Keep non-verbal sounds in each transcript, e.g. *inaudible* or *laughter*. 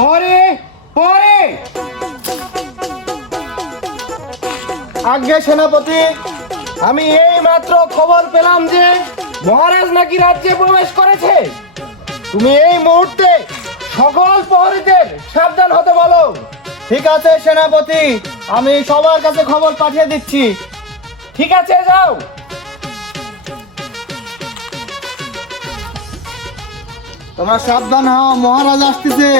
পরে পরে। আজ্ঞে সেনাপতি, আমি এই মাত্র খবর পেলাম যে মহারাজ নাকি রাজ্যে প্রবেশ করেছে। তুমি এই মুহূর্তে সকল প্রহরীদের সাবধান হতে বলো। ঠিক আছে, সেনাপতি, আমি সবার কাছে খবর পাঠিয়ে দিচ্ছি। ঠিক আছে, যাও। তোমরা সাবধান হও, মহারাজ আসতেছে।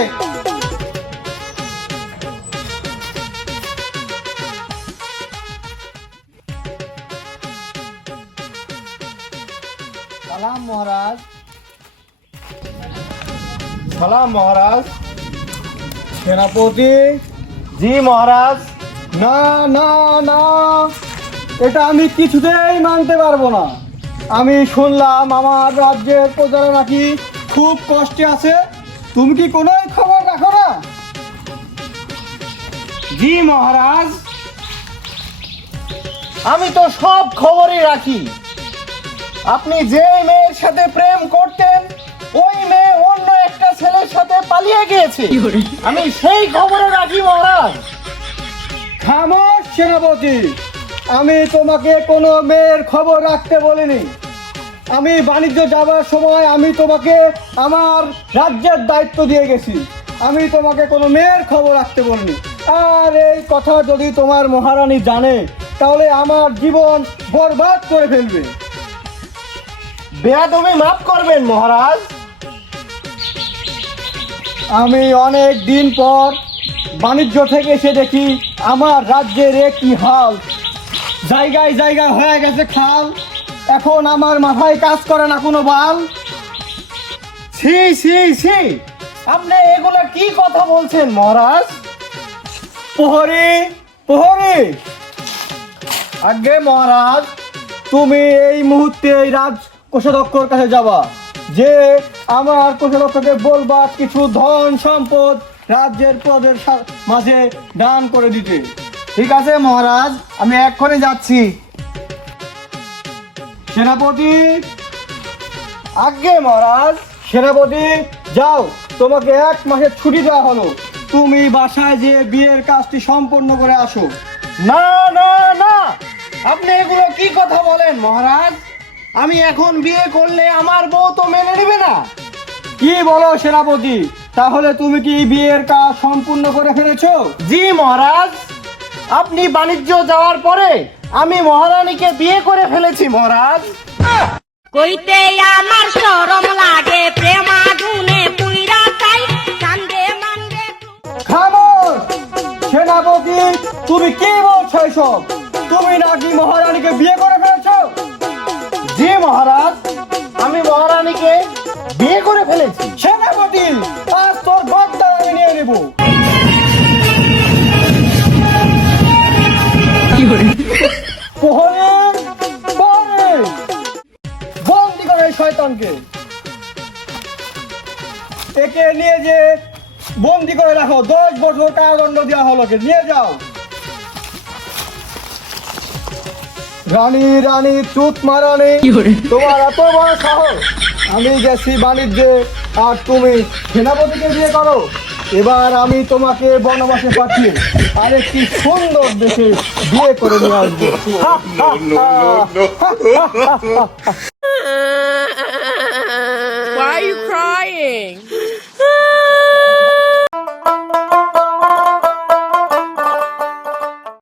সালাম মহারাজ। সালাম মহারাজ। সেনাপতি। জি মহারাজ। না না না। এটা আমি কিছুতেই মানতে পারব না। আমি শুনলাম আমার রাজ্যের প্রজারা নাকি খুব কষ্টে আছে। তুমি কি কোনো খবর রাখো না? জি মহারাজ। আমি তো সব খবরই রাখি। আপনি যে মেয়ের সাথে প্রেম করতেন ওই মেয়ে অন্য একটা ছেলের সাথে পালিয়ে গিয়েছে। আমি সেই খবরে রাখি মহারাজ। খামোশ সেনাপতি। আমি তোমাকে কোনো মেয়ের খবর রাখতে বলিনি। আমি বাণিজ্য যাবার সময় আমি তোমাকে আমার রাজ্যের দায়িত্ব দিয়ে গেছি। আমি তোমাকে কোনো মেয়ের খবর রাখতে বলিনি। আর এই কথা যদি তোমার মহারানী জানে তাহলে আমার জীবন বরবাদ করে ফেলবে। বেয়াদমি মাফ করবেন, মহারাজ। আমি অনেক দিন পর বাণিজ্য থেকে এসে দেখি আমার রাজ্যের কি হাল। জায়গায় জায়গায় হয়ে গেছে খাল। এখন আমার মাথায় কাজ করে না কোনো বাল। ছি ছি ছি। আপনি এগুলো কি কথা বলছেন, মহারাজ? প্রহরী প্রহরী। আগে মহারাজ, তুমি এই মুহূর্তে এই রাজ কোষাধ্যক্ষর কাছে যাবা, যে আমার কোষাধ্যক্ষকে বলবা কিছু ধন সম্পদ রাজ্যের পদের মাঝে দান করে দিতে। ঠিক আছে, মহারাজ, আমি এক্ষুনি যাচ্ছি। সেনাপতি, আজ্ঞে মহারাজ, সেনাপতি, যাও, তোমাকে এক মাসের ছুটি দেওয়া হলো। তুমি বাসায় যে বিয়ের কাজটি সম্পন্ন করে আসো। না না না! আপনি এগুলো কি কথা বলেন, মহারাজ? আমি এখন বিয়ে করলে আমার বউ তো মেনে নেবে না। কি বলো সেনাপতি? তাহলে তুমি কি বিয়ের কাজ সম্পূর্ণ করে ফেলেছো? জি মহারাজ। আপনি বাণিজ্য যাওয়ার পরে আমি মহারানীকে বিয়ে করে ফেলেছি মহারাজ। কইতে আমার সরম লাগে প্রেম আগুনে পুইরা চাই কান্দে মান্দে খামোশ! সেনাপতি তুমি কি বলছো এসব? তুমি নাকি মহারানীকে বিয়ে করে জি মহারাজ আমি মহারানীকে বিয়ে করে ফেলেছি। সেনাপতি আজ তোর গদ্দার আমি নিয়ে নেব। প্রহরী, প্রহরী, বন্দি করে শয়তানকে। একে নিয়ে যে বন্দি করে রাখো দশ বছর কারাদণ্ড দেওয়া হলো কে নিয়ে যাও। রানী রানী চুত মারানি। তোমার এত বড় সাহস। আমি গেছি বাণিজ্যে আর তুমি সেনাপতিকে বিয়ে করো। এবার আমি তোমাকে বনবাসে পাঠিয়ে আরেকটি সুন্দর দেশে বিয়ে করে নিয়ে আসব। *laughs* *laughs* Why are you crying?